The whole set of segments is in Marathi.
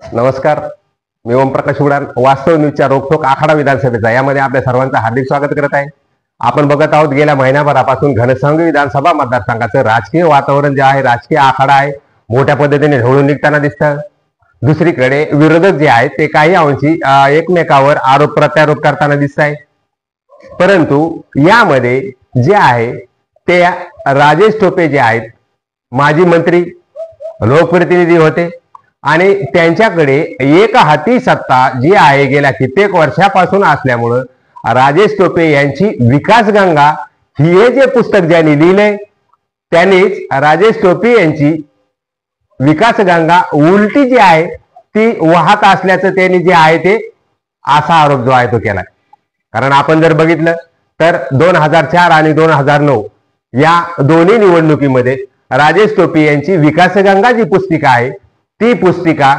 नमस्कार, मी ओमप्रकाश उडान, वास्तव न्यूजच्या रोखोक आखाडा विधानसभेचा यामध्ये आपल्या सर्वांचं हार्दिक स्वागत करत आहे। आपण बघत आहोत गेल्या महिन्याभरापासून घनसावंगी विधानसभा मतदारसंघाचं राजकीय वातावरण जे आहे, राजकीय आखाडा आहे, मोठ्या पद्धतीने ढवळून निघताना दिसतं। दुसरीकडे विरोधक जे आहेत ते काही अंशी एकमेकावर आरोप प्रत्यारोप करताना दिसत आहे। परंतु यामध्ये जे आहे ते राजेश टोपे जे आहेत, माजी मंत्री, लोकप्रतिनिधी होते आणि त्यांच्याकडे एक हाती सत्ता जी आहे गेल्या कित्येक वर्षापासून असल्यामुळं राजेश टोपे यांची विकासगंगा हे जे पुस्तक ज्यांनी लिहिलंय त्यांनीच राजेश टोपे यांची विकासगंगा उलटी जी आहे ती वाहत असल्याचं त्यांनी जे आहे ते असा आरोप जो आहे तो केलाय। कारण आपण जर बघितलं तर 2004 आणि 2009 या दोन्ही निवडणुकीमध्ये राजेश टोपे यांची विकासगंगा जी पुस्तिका आहे ती पुस्तिका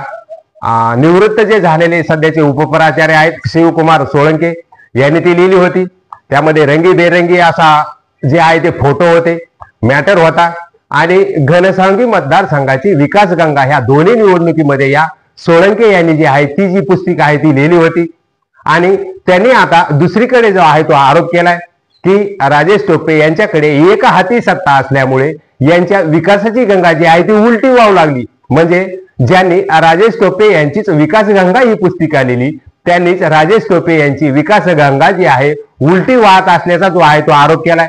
निवृत्त जे झालेले सध्याचे उपप्राचार्य आहेत शिवकुमार सोळंके यांनी ती लिहिली होती। त्यामध्ये रंगीबेरंगी असा जे आहे ते फोटो होते, मॅटर होता आणि घनसावंगी मतदारसंघाची विकासगंगा ह्या दोन्ही निवडणुकीमध्ये या सोळंके यांनी जी आहे ती जी पुस्तिका आहे ती लिहिली होती। आणि त्यांनी आता दुसरीकडे जो आहे तो आरोप केलाय की राजेश टोपे यांच्याकडे एक हाती सत्ता असल्यामुळे यांच्या विकासाची गंगा जी आहे ती उलटी वाहू लागली। म्हणजे ज्यांनी राजेश टोपे यांचीच विकासगंगा ही पुस्तिका लिहिली त्यांनीच राजेश टोपे यांची विकासगंगा जी आहे उलटी वाहत असल्याचा जो आहे तो आरोप केलाय।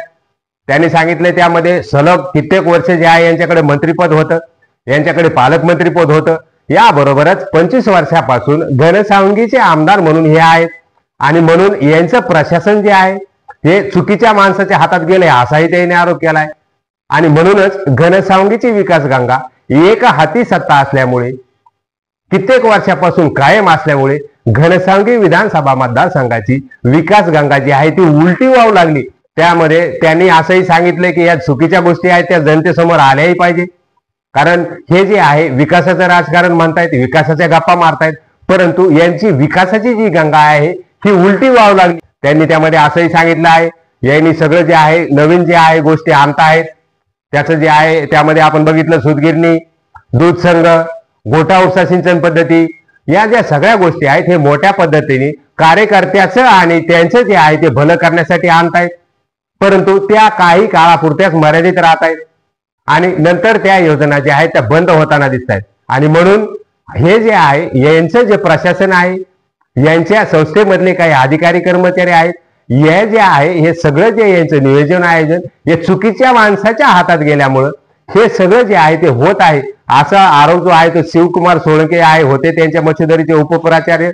त्यांनी सांगितले त्यामध्ये सलग कित्येक वर्ष जे आहे यांच्याकडे मंत्रिपद होतं, यांच्याकडे पालकमंत्रीपद होतं, याबरोबरच 25 वर्षापासून घनसावंगीचे आमदार म्हणून हे आहेत आणि म्हणून यांचं प्रशासन जे आहे हे चुकीच्या माणसाच्या हातात गेले असाही त्यांनी आरोप केलाय। आणि म्हणूनच घनसावंगीची विकासगंगा एक हाती सत्ता असल्यामुळे कित्येक वर्षापासून कायम असल्यामुळे घनसावंगी विधानसभा मतदारसंघाची विकासगंगा जी आहे ती उलटी वाहू लागली। त्यामध्ये त्यांनी असंही सांगितलं की या चुकीच्या गोष्टी आहेत त्या जनतेसमोर आल्याही पाहिजे। कारण हे जे आहे विकासाचं राजकारण म्हणतायत, विकासाच्या गप्पा मारतायत, परंतु यांची विकासाची जी गंगा आहे ही उलटी वाहू लागली। त्यांनी त्यामध्ये असंही सांगितलं आहे यांनी सगळं जे आहे नवीन जे आहे गोष्टी आणतायत त्याचं जे आहे त्यामध्ये आपण बघितलं सूतगिरणी, दूध संघ, गोठा उपसा सिंचन पद्धती या ज्या सगळ्या गोष्टी आहेत हे मोठ्या पद्धतीने कार्यकर्त्याचं आणि त्यांचं जे आहे ते भलं करण्यासाठी आणतायत, परंतु त्या काही काळापुरत्याच मर्यादित राहत आहेत आणि नंतर त्या योजना ज्या आहेत त्या बंद होताना दिसत आहेत। आणि म्हणून हे जे आहे यांचं जे प्रशासन आहे, यांच्या संस्थेमधले काही अधिकारी कर्मचारी आहेत, हे जे आहे हे सगळं जे यांचं नियोजन आयोजन हे चुकीच्या माणसाच्या हातात गेल्यामुळं हे सगळं जे आहे ते होत आहे असा आरोप जो आहे तो शिवकुमार सोळंके आहे होते त्यांच्या मच्छीदरीचे उपप्राचार्य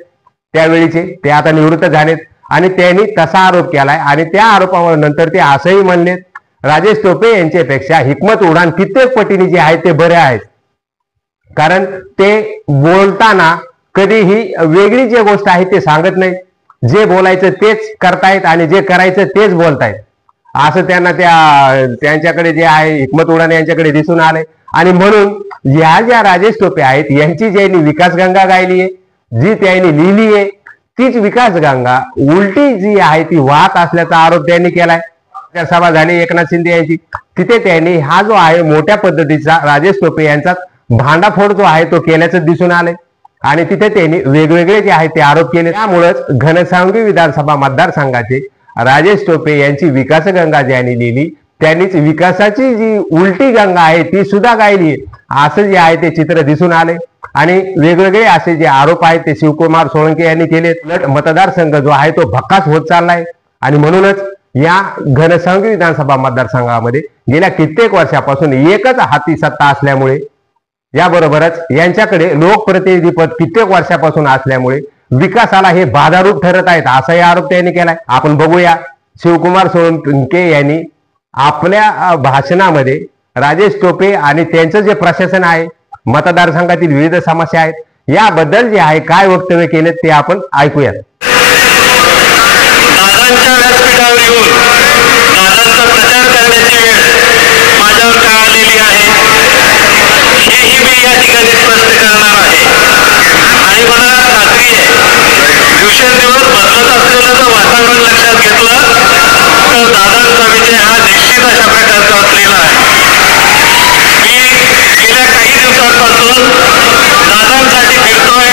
त्यावेळीचे, ते आता निवृत्त झालेत आणि त्यांनी तसा आरोप केलाय। आणि त्या आरोपावर नंतर ते असंही म्हणलेत राजेश टोपे यांच्यापेक्षा हिकमत उडान कित्येक पटीने जे आहेत ते बरे आहेत। कारण ते बोलताना कधीही वेगळी जी गोष्ट आहे ते सांगत नाही, जे बोलायचं तेच करतायत आणि जे करायचं तेच बोलतायत असं त्यांना त्यांच्याकडे जे आहे हिकमत उडान यांच्याकडे दिसून आलंय। आणि म्हणून या ज्या राजेश टोपे आहेत यांची ज्यांनी विकासगंगा गायली आहे, जी त्यांनी लिहिली आहे तीच विकासगंगा उलटी जी आहे ती वाहत असल्याचा आरोप त्यांनी केलाय। सभा झाली एकनाथ शिंदे यांची, तिथे त्यांनी हा जो आहे मोठ्या पद्धतीचा राजेश टोपे यांचा भांडाफोड जो आहे तो केल्याचं दिसून आलंय आणि तिथे त्यांनी वेगवेगळे जे आहे ते आरोप केले। त्यामुळेच घनसावंगी विधानसभा मतदारसंघाचे राजेश टोपे यांची विकासगंगा ज्यांनी लिहिली त्यांनीच विकासाची जी उलटी गंगा आहे ती सुद्धा गायली असं जे आहे ते चित्र दिसून आले। आणि वेगवेगळे असे जे आरोप आहेत ते शिवकुमार सोळंके यांनी केले। मतदारसंघ जो आहे तो भकास होत चाललाय आणि म्हणूनच या घनसावंगी विधानसभा मतदारसंघामध्ये गेल्या कित्येक वर्षापासून एकच हाती सत्ता असल्यामुळे याबरोबरच यांच्याकडे लोकप्रतिनिधी पद कित्येक वर्षापासून असल्यामुळे विकासाला हे बाधारूप ठरत आहेत असाही आरोप त्यांनी केलाय। आपण बघूया शिवकुमार सोळंके यांनी आपल्या भाषणामध्ये राजेश टोपे आणि त्यांचं जे प्रशासन आहे, मतदारसंघातील विविध समस्या आहेत याबद्दल जे आहे काय वक्तव्य केले ते आपण ऐकूयात। दादांच्या व्यासपीठावर येऊन दादांचा प्रचार करण्याची वेळ माझ्यावर का आलेली आहे हेही मी या ठिकाणी स्पष्ट करणार आहे। आणि मला खात्री आहे दिवसेंदिवस बदलत असलेलं जर वातावरण लक्षात घेतलं तर दादांचा विजय हा निश्चित अशा प्रकारचा असलेला आहे। मी गेल्या काही दिवसांपासून दादांसाठी फिरतोय,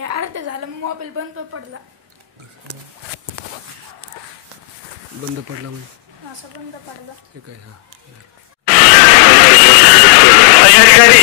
हे अर्ध झालं, मोबाईल बंद पडला. बंद पडला म्हणजे असं बंद पडला. ठीक आहे. हा या ठिकाणी